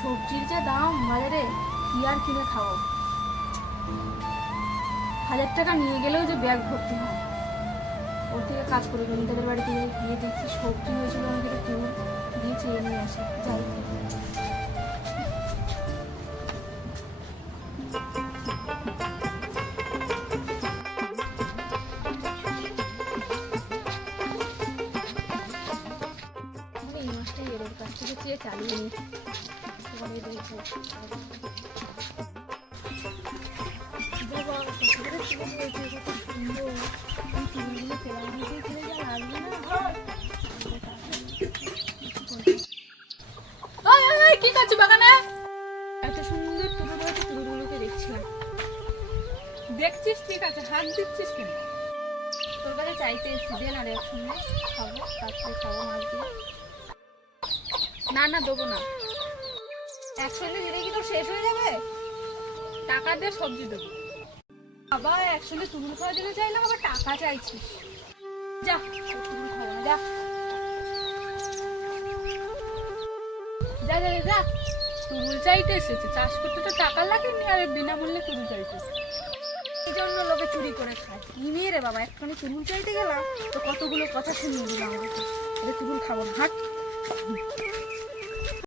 সবজির যা দাম বাজারে, কি আর কিনে খাবো। 1000 টাকা নিয়ে গেলেও যে ব্যাগ ভর্তি হয়। ওর থেকে কাজ করে তাদের বাড়িতে গিয়ে দেখছি সবজি হয়েছিল, আমাকে একটু দিয়ে চেয়ে নিয়ে আসে। যাই এই মাসটাই এর কাছ থেকে চেয়ে চালিয়ে নিই, পরে দেখবো। কি করছো বাগানে? এত সুন্দর তুলো রয়েছে, তুলোগুলোকে দেখছিলাম। দেখছিস ঠিক আছে, হাত দিচ্ছিস কেন? তোর কাছে চাইতে এসছি, দে না রে একসঙ্গে খাবো, তারপরে খাবো মাছ দিয়ে। না না, দেবো না। একসঙ্গে দিলে কি তোর শেষ হয়ে যাবে? টাকা দিয়ে সবজি দেবো। আবার একসঙ্গে তুমুল খাওয়া দিতে চাইলাম, আবার টাকা চাইছিস। যা তুমুল খাওয়া যা, যা যা যা। তুরুল চাইতে এসেছে, চাষ করতে তো টাকা লাগেনি, আর বিনামূল্যে তুরুল চাইতে এসেছে। এই জন্য লোকে চুরি করে খায়। কি মেয়ে রে বাবা, একটুখানি তুমুল চাইতে গেলাম তো কতগুলো কথা শুনিয়ে দিলাম আমাকে। তুমুল খাবো, হাট।